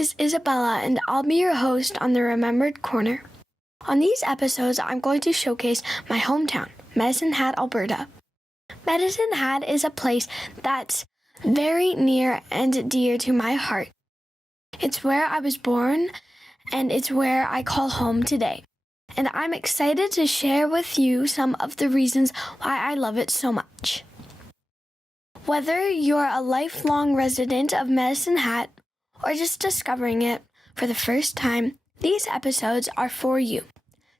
is Isabella, and I'll be your host on the Remembered Corner. On these episodes, I'm going to showcase my hometown, Medicine Hat, Alberta. Medicine Hat is a place that's very near and dear to my heart. It's where I was born, and it's where I call home today. And I'm excited to share with you some of the reasons why I love it so much. Whether you're a lifelong resident of Medicine Hat or just discovering it for the first time, these episodes are for you.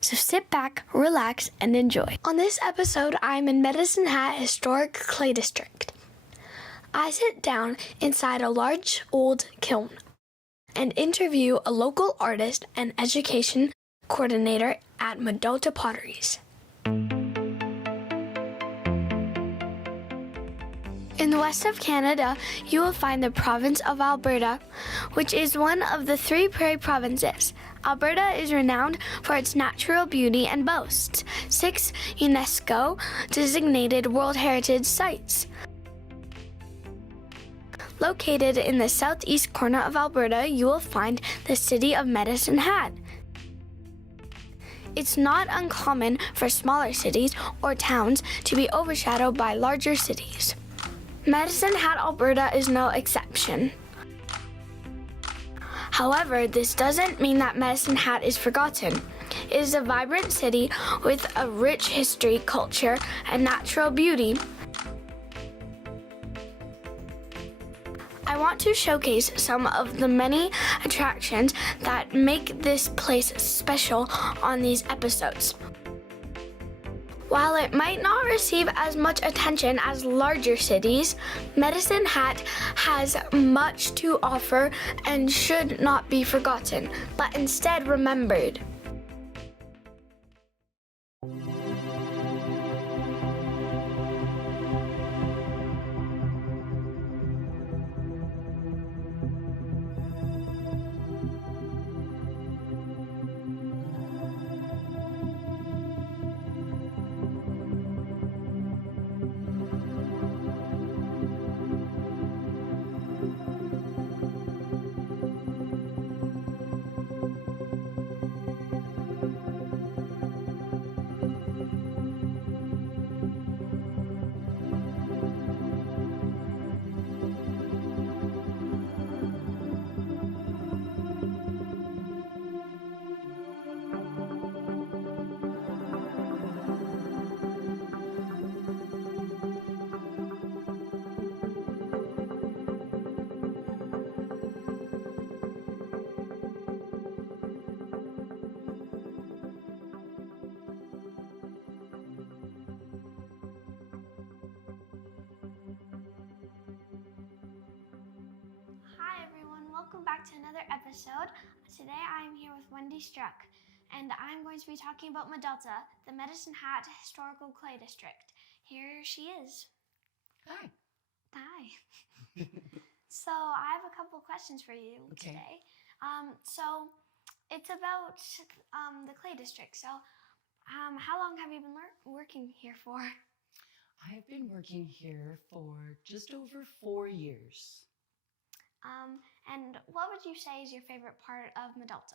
So sit back, relax, and enjoy. On this episode, I'm in Medicine Hat Historic Clay District. I sit down inside a large old kiln and interview a local artist and education coordinator at Medalta Potteries. In the west of Canada, you will find the province of Alberta, which is one of the 3 prairie provinces. Alberta is renowned for its natural beauty and boasts 6 UNESCO-designated World Heritage Sites. Located in the southeast corner of Alberta, you will find the city of Medicine Hat. It's not uncommon for smaller cities or towns to be overshadowed by larger cities. Medicine Hat, Alberta is no exception. However, this doesn't mean that Medicine Hat is forgotten. It is a vibrant city with a rich history, culture, and natural beauty. I want to showcase some of the many attractions that make this place special on these episodes. While it might not receive as much attention as larger cities, Medicine Hat has much to offer and should not be forgotten, but instead remembered. Welcome back to another episode. Today I am here with Wendy Struck, and I'm going to be talking about Medalta, the Medicine Hat Historical Clay District. Here she is. Hi. So I have a couple questions for you today. So it's about the Clay District. So how long have you been working here for? I've been working here for just over 4 years. And what would you say is your favorite part of Medalta?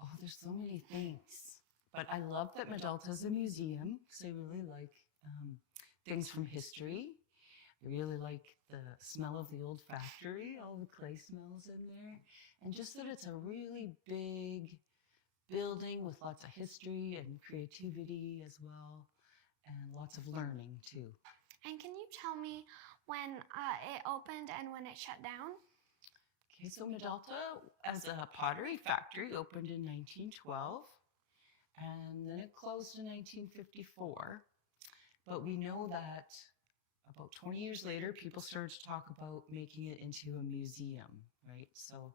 Oh, there's so many things. But I love that Medalta is a museum, because I really like things from history. I really like the smell of the old factory, all the clay smells in there. And just that it's a really big building with lots of history and creativity as well, and lots of learning too. And can you tell me when it opened and when it shut down? Okay, so Medalta as a pottery factory opened in 1912, and then it closed in 1954. But we know that about 20 years later, people started to talk about making it into a museum, right? So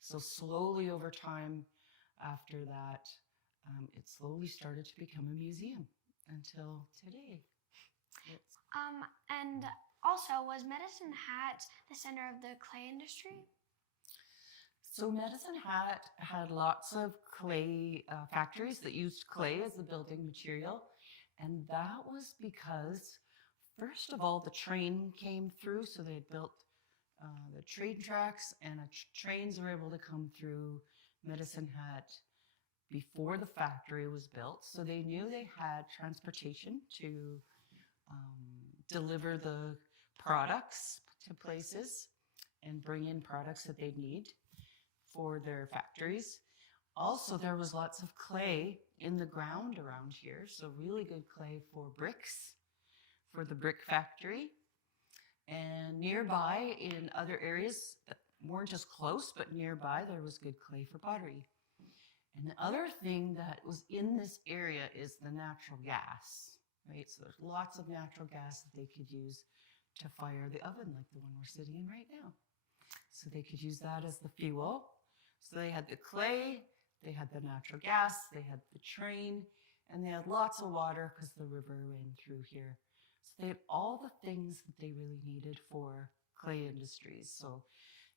slowly over time after that, it slowly started to become a museum until today. And also, was Medicine Hat the center of the clay industry? So Medicine Hat had lots of clay factories that used clay as the building material. And that was because, first of all, the train came through, so they had built the train tracks, and trains were able to come through Medicine Hat before the factory was built. So they knew they had transportation to deliver the products to places and bring in products that they'd need for their factories. Also, there was lots of clay in the ground around here, so really good clay for bricks, for the brick factory. And nearby, in other areas that weren't as close, but nearby, there was good clay for pottery. And the other thing that was in this area is the natural gas, right? So there's lots of natural gas that they could use to fire the oven, like the one we're sitting in right now. So they could use that as the fuel. So they had the clay, they had the natural gas, they had the train, and they had lots of water because the river ran through here. So they had all the things that they really needed for clay industries. So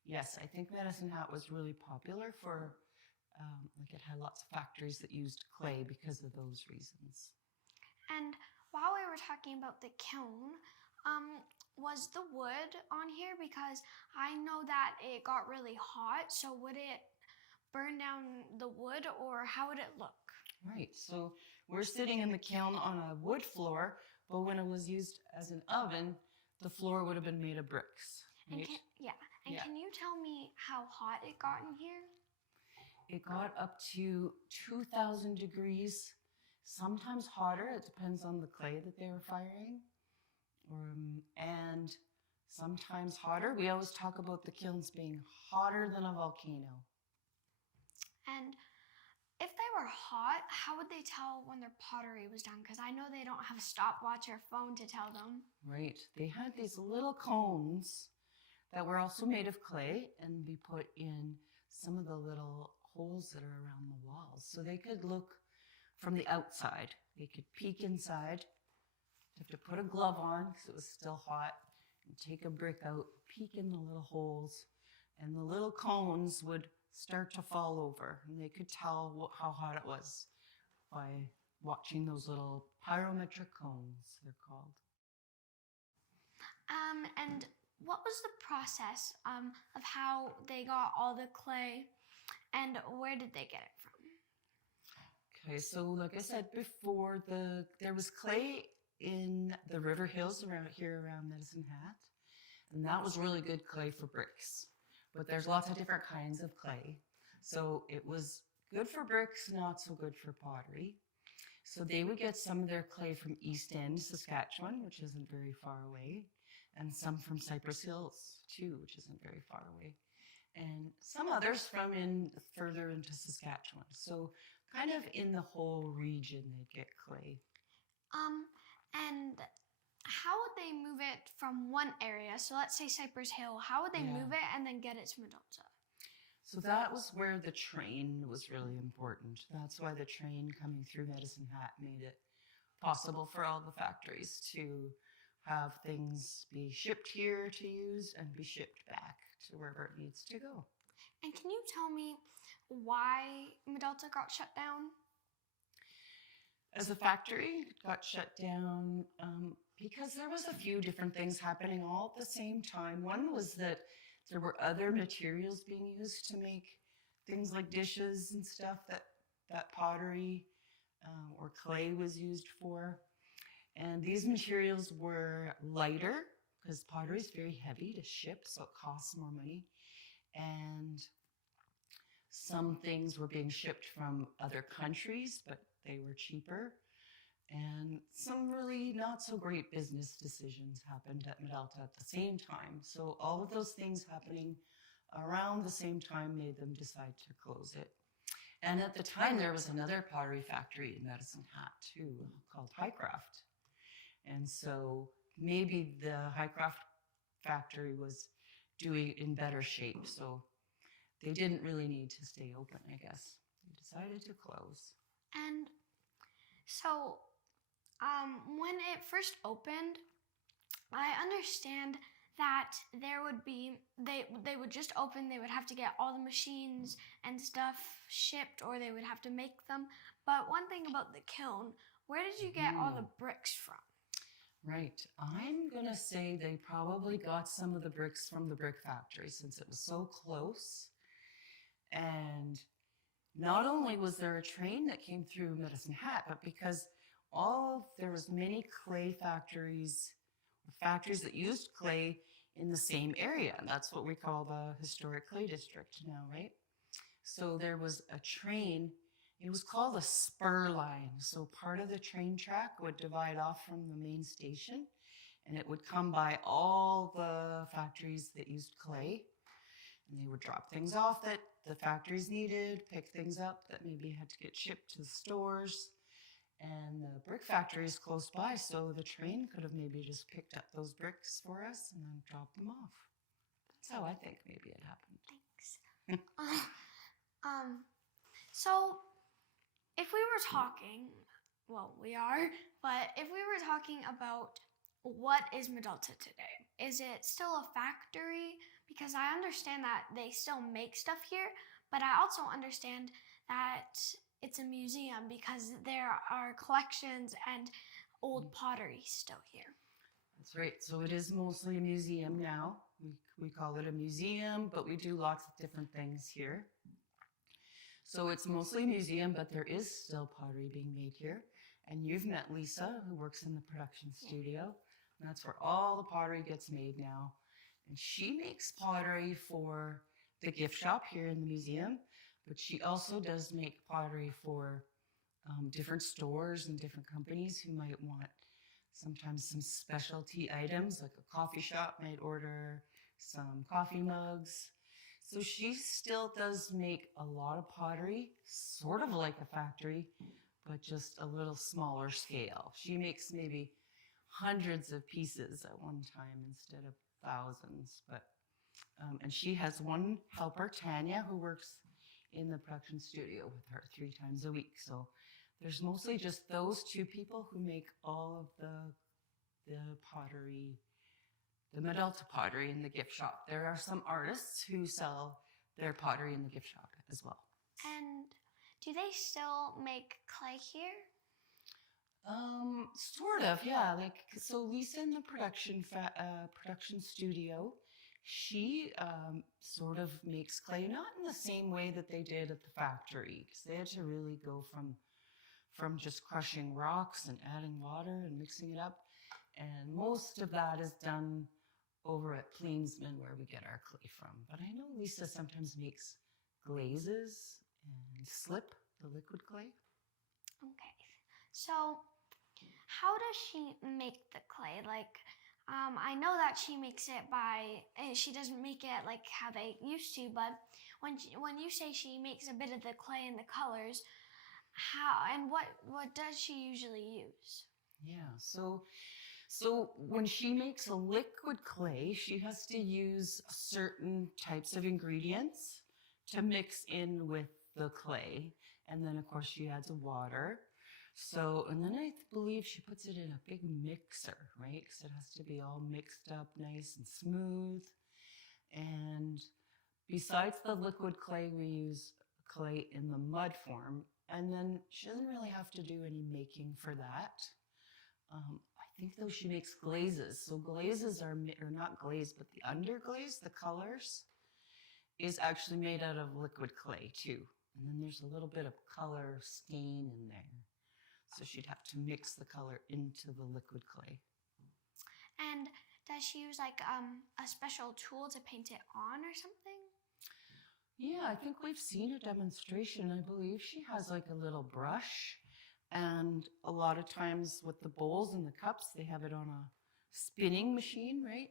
yes, I think Medicine Hat was really popular for, like it had lots of factories that used clay because of those reasons. And while we were talking about the kiln, was the wood on here? Because I know that it got really hot, so would it burn down the wood, or how would it look? Right, so we're sitting in the kiln on a wood floor, but when it was used as an oven, the floor would have been made of bricks. Right? Can you tell me how hot it got in here? It got up to 2,000 degrees, sometimes hotter. It depends on the clay that they were firing. And sometimes hotter. We always talk about the kilns being hotter than a volcano. And if they were hot, how would they tell when their pottery was done? Because I know they don't have a stopwatch or phone to tell them. Right. They had these little cones that were also made of clay and be put in some of the little holes that are around the walls. So they could look from the outside. They could peek inside. You have to put a glove on because it was still hot, and take a brick out, peek in the little holes, and the little cones would start to fall over, and they could tell how hot it was by watching those little pyrometric cones, they're called. And what was the process of how they got all the clay, and where did they get it from? Okay, so like I said before, there was clay in the river hills around Medicine Hat, and that was really good clay for bricks. But there's lots of different kinds of clay. So it was good for bricks, not so good for pottery. So they would get some of their clay from East End, Saskatchewan, which isn't very far away, and some from Cypress Hills too, which isn't very far away, and some others from further into Saskatchewan. So kind of in the whole region they'd get clay. And how would they move it from one area? So let's say Cypress Hill. How would they move it and then get it to Medalta? So that was where the train was really important. That's why the train coming through Medicine Hat made it possible for all the factories to have things be shipped here to use and be shipped back to wherever it needs to go. And can you tell me why Medalta got shut down? As a factory, it got shut down because there was a few different things happening all at the same time. One was that there were other materials being used to make things like dishes and stuff that pottery or clay was used for. And these materials were lighter because pottery is very heavy to ship, so it costs more money. And some things were being shipped from other countries, but they were cheaper. And some really not so great business decisions happened at Medalta at the same time. So all of those things happening around the same time made them decide to close it. And at the time, there was another pottery factory in Medicine Hat too, called Highcraft. And so maybe the Highcraft factory was doing in better shape. So they didn't really need to stay open, I guess. They decided to close. And so when it first opened, I understand that there would be, they would just open, they would have to get all the machines and stuff shipped, or they would have to make them. But one thing about the kiln, where did you get all the bricks from? Right. I'm going to say they probably got some of the bricks from the brick factory since it was so close. And not only was there a train that came through Medicine Hat, but because there was many clay factories, factories that used clay in the same area. And that's what we call the historic clay district now, right? So there was a train. It was called a spur line. So part of the train track would divide off from the main station, and it would come by all the factories that used clay. And they would drop things off that the factories needed, pick things up that maybe had to get shipped to the stores. And the brick factory is close by, so the train could have maybe just picked up those bricks for us and then dropped them off. That's how I think maybe it happened. Thanks. So if we were talking, well, we are, but if we were talking about what is Medalta today, is it still a factory? Because I understand that they still make stuff here, but I also understand that it's a museum because there are collections and old pottery still here. That's right. So it is mostly a museum now. We call it a museum, but we do lots of different things here. So it's mostly a museum, but there is still pottery being made here. And you've met Lisa, who works in the production studio. And that's where all the pottery gets made now. And she makes pottery for the gift shop here in the museum, but she also does make pottery for different stores and different companies who might want sometimes some specialty items, like a coffee shop might order some coffee mugs. So she still does make a lot of pottery, sort of like a factory, but just a little smaller scale. She makes maybe hundreds of pieces at one time instead of thousands. And she has one helper, Tanya, who works in the production studio with her 3 times a week. So there's mostly just those 2 people who make all of the pottery, the Medalta pottery in the gift shop. There are some artists who sell their pottery in the gift shop as well. And do they still make clay here? Sort of, yeah. So Lisa in the production studio, she sort of makes clay, not in the same way that they did at the factory, because they had to really go from just crushing rocks and adding water and mixing it up. And most of that is done over at Plainsman, where we get our clay from. But I know Lisa sometimes makes glazes and slip, the liquid clay. Okay. So how does she make the clay? I know that she makes it she doesn't make it like how they used to, but when you say she makes a bit of the clay and the colors, what does she usually use? Yeah, so when she makes a liquid clay, she has to use certain types of ingredients to mix in with the clay. And then, of course, she adds water. And then I believe she puts it in a big mixer, right? Because it has to be all mixed up nice and smooth. And besides the liquid clay, we use clay in the mud form. And then she doesn't really have to do any making for that. I think though she makes glazes. So glazes are not glaze, but the underglaze, the colors, is actually made out of liquid clay too. And then there's a little bit of color stain in there. So she'd have to mix the color into the liquid clay. And does she use a special tool to paint it on or something? Yeah, I think we've seen a demonstration. I believe she has like a little brush. And a lot of times with the bowls and the cups, they have it on a spinning machine, right?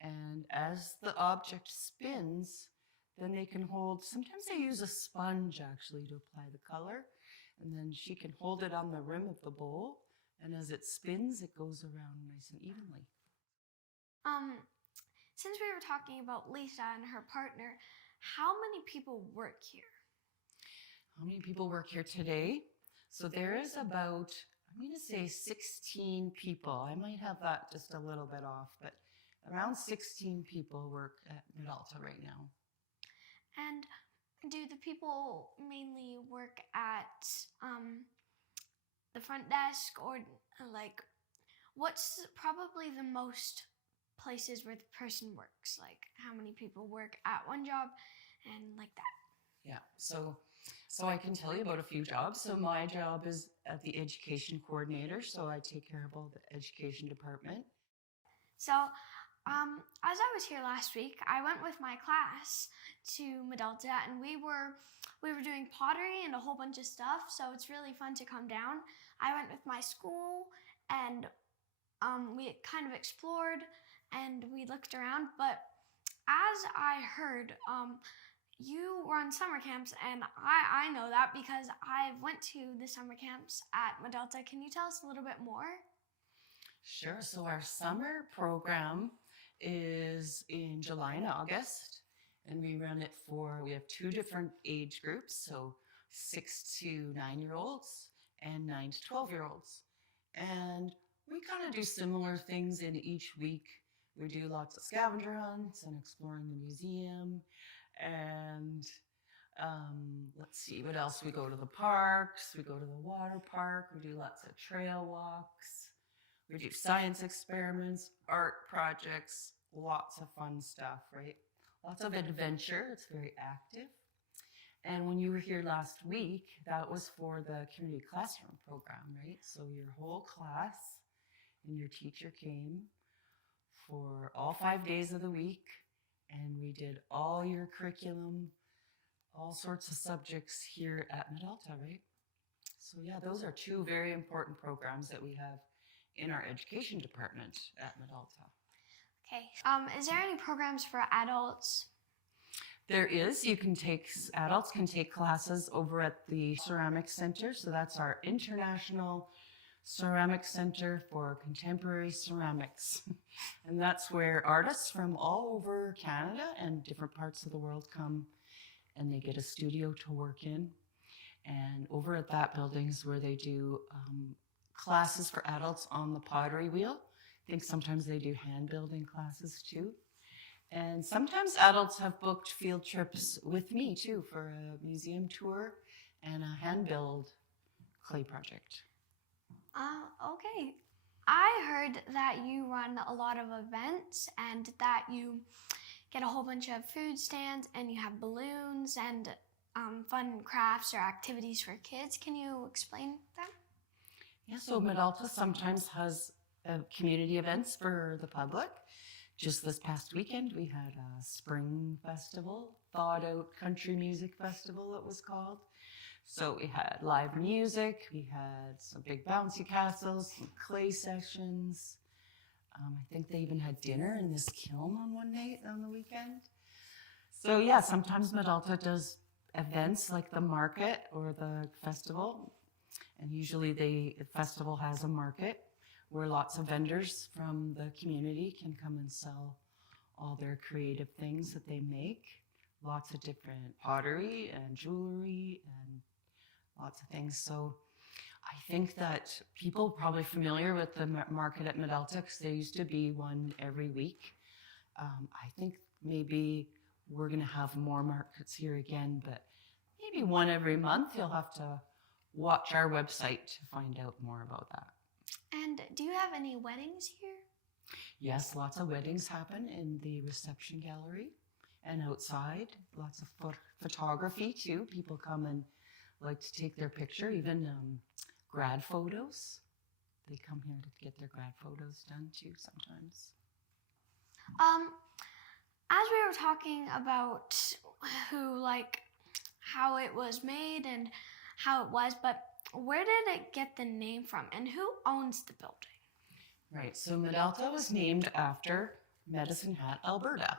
And as the object spins, then they can sometimes they use a sponge actually to apply the color. And then she can hold it on the rim of the bowl. And as it spins, it goes around nice and evenly. Since we were talking about Lisa and her partner, how many people work here? How many people work here today? So there is about, I'm going to say 16 people. I might have that just a little bit off, but around 16 people work at Medalta right now. And do the people mainly work at the front desk, or what's probably the most places where the person works? Like how many people work at one job and like that? Yeah, so I can tell you about a few jobs. So my job is at the education coordinator, so I take care of all the education department. So, as I was here last week, I went with my class to Medalta, and we were doing pottery and a whole bunch of stuff. So it's really fun to come down. I went with my school, and we kind of explored and we looked around. But as I heard, you run summer camps, and I know that because I went to the summer camps at Medalta. Can you tell us a little bit more? Sure. So our summer program is in July and August, and we have two different age groups, so 6 to 9-year-olds and 9 to 12-year-olds. And we kind of do similar things in each week. We do lots of scavenger hunts and exploring the museum, and let's see, what else? We go to the parks, we go to the water park, we do lots of trail walks. We do science experiments, art projects, lots of fun stuff, right? Lots of adventure. It's very active. And when you were here last week, that was for the community classroom program, right? So your whole class and your teacher came for all 5 days of the week, and we did all your curriculum, all sorts of subjects here at Medalta, right? So yeah, those are two very important programs that we have in our education department at Medalta. Okay. Is there any programs for adults? There is. Adults can take classes over at the Ceramic Center. So that's our International Ceramic Center for Contemporary Ceramics. And that's where artists from all over Canada and different parts of the world come, and they get a studio to work in. And over at that building is where they do classes for adults on the pottery wheel. I think sometimes they do hand building classes too. And sometimes adults have booked field trips with me too for a museum tour and a hand build clay project. Okay. I heard that you run a lot of events and that you get a whole bunch of food stands and you have balloons and fun crafts or activities for kids. Can you explain that? Yeah, so Medalta sometimes has community events for the public. Just this past weekend, we had a spring festival, Thawed Out Country Music Festival, it was called. So we had live music, we had some big bouncy castles, some clay sessions. I think they even had dinner in this kiln on one night on the weekend. So yeah, sometimes Medalta does events like the market or the festival. And usually the festival has a market where lots of vendors from the community can come and sell all their creative things that they make. Lots of different pottery and jewelry and lots of things. So I think that people are probably familiar with the market at Medalta because there used to be one every week. I think maybe we're going to have more markets here again, but maybe one every month. You'll have to watch our website to find out more about that. And do you have any weddings here? Yes, lots of weddings happen in the reception gallery and outside. Lots of photography too. People come and like to take their picture, even grad photos. They come here to get their grad photos done too sometimes. As we were talking about how it was made and how it was, but where did it get the name from and who owns the building? Right, so Medalta was named after Medicine Hat, Alberta.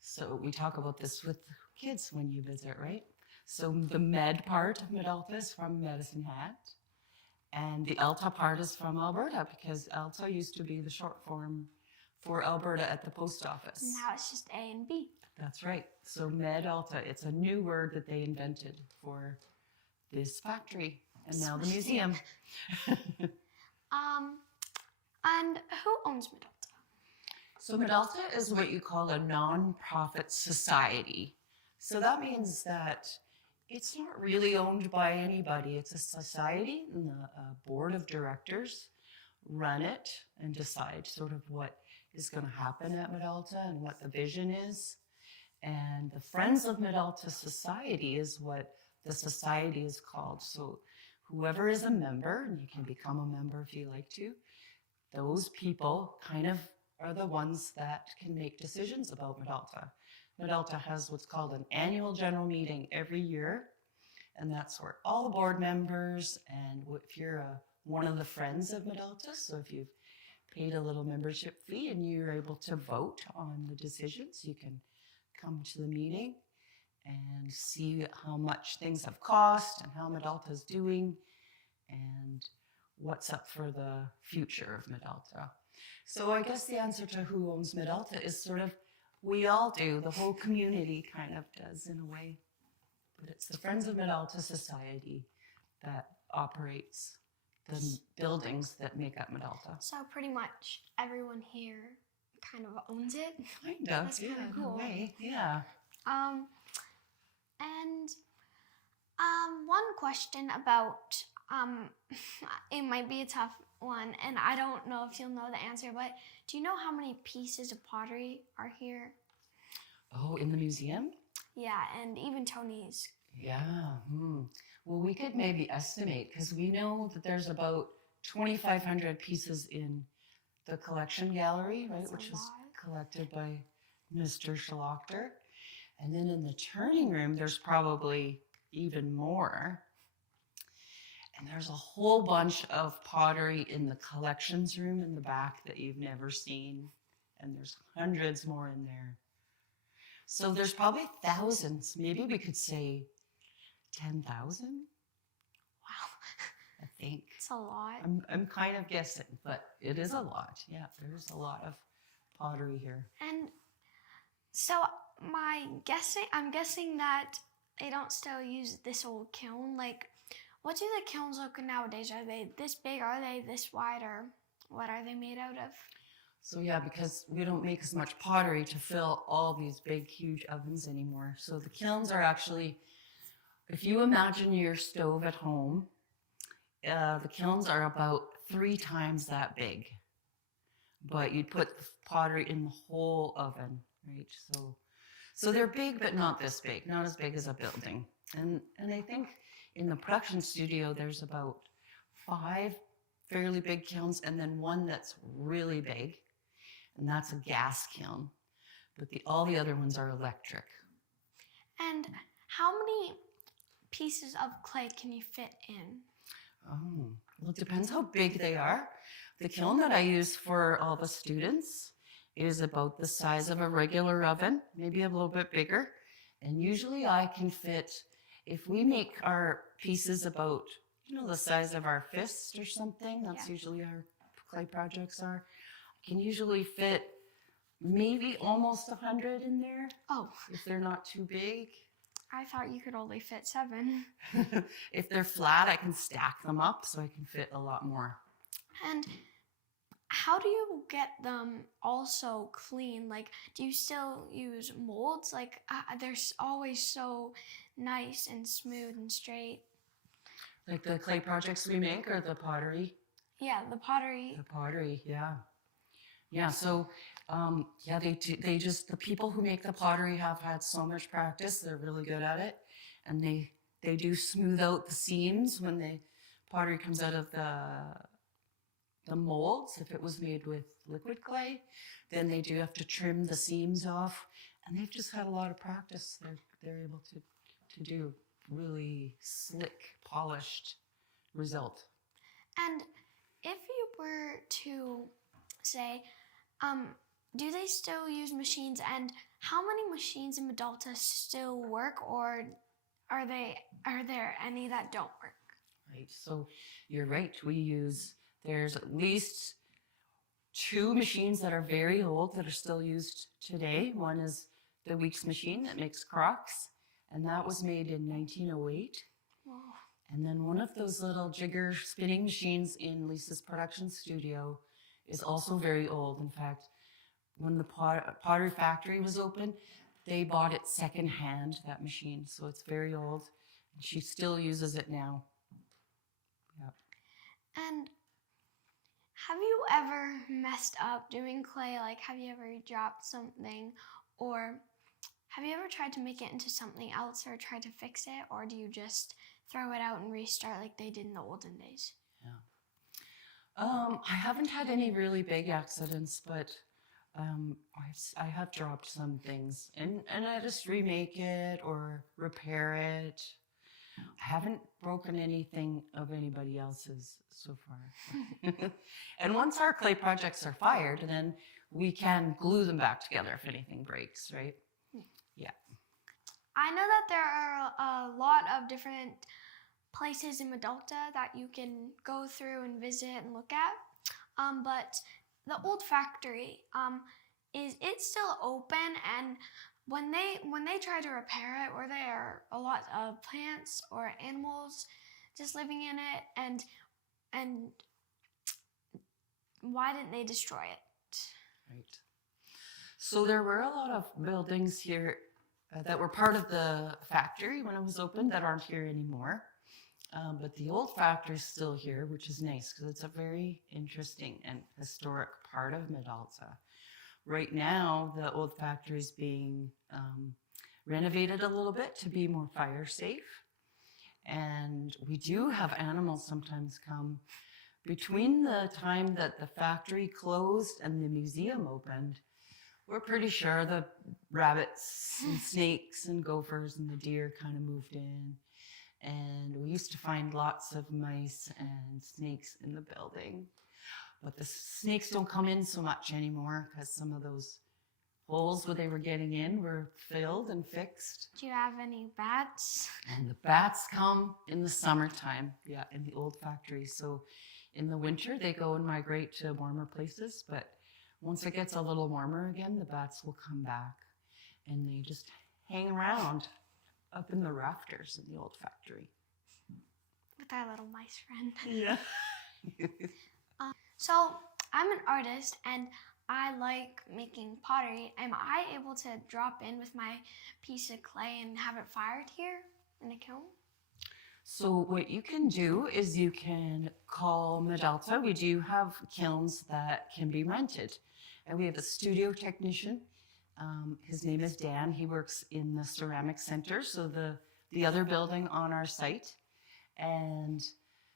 So we talk about this with kids when you visit, right? So the med part of Medalta is from Medicine Hat, and the Alta part is from Alberta because Alta used to be the short form for Alberta at the post office. Now it's just A and B. That's right. So Med Alta, it's a new word that they invented for this factory and now the museum. And who owns Medalta? So Medalta is what you call a non-profit society. So that means that it's not really owned by anybody. It's a society and a board of directors run it and decide sort of what is going to happen at Medalta and what the vision is. And the Friends of Medalta Society is what the society is called. So whoever is a member, and you can become a member if you like to, those people kind of are the ones that can make decisions about Medalta. Medalta has what's called an annual general meeting every year, and that's where all the board members, and if you're one of the friends of Medalta, so if you've paid a little membership fee and you're able to vote on the decisions, you can come to the meeting and see how much things have cost and how Medalta is doing and what's up for the future of Medalta. So I guess the answer to who owns Medalta is sort of, we all do, the whole community kind of does in a way. But it's the Friends of Medalta Society that operates the buildings that make up Medalta. So pretty much everyone here kind of owns it. Kind of, That's yeah, kind of cool. in a way, yeah. And one question about, it might be a tough one, and I don't know if you'll know the answer, but do you know how many pieces of pottery are here? Oh, in the museum? Yeah, and even Tony's. Yeah. Well, we could maybe estimate, because we know that there's about 2,500 pieces in the collection gallery, right, which was collected by Mr. Schlachter. And then in the turning room, there's probably even more. And there's a whole bunch of pottery in the collections room in the back that you've never seen. And there's hundreds more in there. So there's probably thousands. Maybe we could say 10,000. Wow. I think. It's a lot. I'm kind of guessing, but it is a lot. Yeah, there's a lot of pottery here. And so I'm guessing that they don't still use this old kiln. Like, what do the kilns look nowadays? Are they this big? Are they this wide? Or what are they made out of? So yeah, because we don't make as much pottery to fill all these big, huge ovens anymore. So the kilns are actually, if you imagine your stove at home, the kilns are about 3 times that big. But you'd put the pottery in the whole oven, right? So they're big, but not this big, not as big as a building. And I think in the production studio, there's about 5 fairly big kilns and then one that's really big. And that's a gas kiln, but all the other ones are electric. And how many pieces of clay can you fit in? Oh, well, it depends how big they are. The kiln that I use for all the students is about the size of a regular oven, maybe a little bit bigger. And usually I can fit, if we make our pieces about, the size of our fist or something, that's usually our clay projects are. Can usually fit maybe almost 100 in there. Oh. If they're not too big. I thought you could only fit 7. If they're flat, I can stack them up so I can fit a lot more. And how do you get them also clean? Like, do you still use molds? Like, they're always so nice and smooth and straight. Like the clay projects we make or the pottery? Yeah, the pottery. The pottery, yeah. Yeah, so, the people who make the pottery have had so much practice. They're really good at it. And they do smooth out the seams when the pottery comes out of the molds. If it was made with liquid clay, then they do have to trim the seams off. And they've just had a lot of practice. They're able to do really slick, polished result. And if you were to say, do they still use machines, and how many machines in Medalta still work, or are there any that don't work? Right, so you're right. There's at least 2 machines that are very old that are still used today. One is the Weeks machine that makes crocks, and that was made in 1908. Whoa. And then one of those little jigger spinning machines in Lisa's production studio is also very old. In fact, when the pottery factory was open, they bought it secondhand, that machine. So it's very old. And she still uses it now. Yeah. And Have you ever messed up doing clay? Like, have you ever dropped something, or have you ever tried to make it into something else or tried to fix it, or do you just throw it out and restart like they did in the olden days? I haven't had any really big accidents, but I have dropped some things, and I just remake it or repair it. I haven't broken anything of anybody else's so far. And once our clay projects are fired, then we can glue them back together if anything breaks, right? Yeah. I know that there are a lot of different places in Medalta that you can go through and visit and look at, but the old factory, is it still open? And when they try to repair it, were there a lot of plants or animals just living in it, and why didn't they destroy it? Right. So there were a lot of buildings here that were part of the factory when it was open that aren't here anymore. But the old factory is still here, which is nice because it's a very interesting and historic part of Medalta. Right now, the old factory is being renovated a little bit to be more fire safe. And we do have animals sometimes come between the time that the factory closed and the museum opened. We're pretty sure the rabbits and snakes and gophers and the deer kind of moved in. And we used to find lots of mice and snakes in the building. But the snakes don't come in so much anymore because some of those holes where they were getting in were filled and fixed. Do you have any bats? And the bats come in the summertime, yeah, in the old factory. So in the winter, they go and migrate to warmer places. But once it gets a little warmer again, the bats will come back and they just hang around up in the rafters in the old factory. With our little mice friend. Yeah. So I'm an artist and I like making pottery. Am I able to drop in with my piece of clay and have it fired here in the kiln? So what you can do is you can call Medalta. We do have kilns that can be rented. And we have a studio technician. His name is Dan. He works in the ceramic center, so the other building on our site. And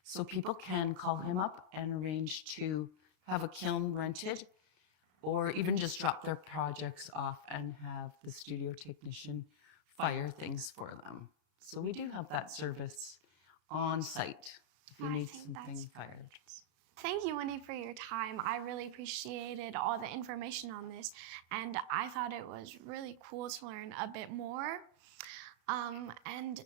so people can call him up and arrange to have a kiln rented, or even just drop their projects off and have the studio technician fire things for them. So we do have that service on site if you need something fired. Thank you, Winnie, for your time. I really appreciated all the information on this, and I thought it was really cool to learn a bit more. And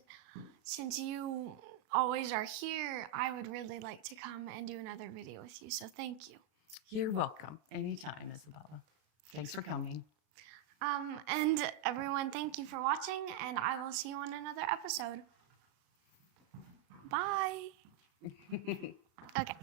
since you always are here, I would really like to come and do another video with you, so thank you. You're welcome. Anytime, Isabella. Thanks for coming. And everyone, thank you for watching, and I will see you on another episode. Bye. Okay.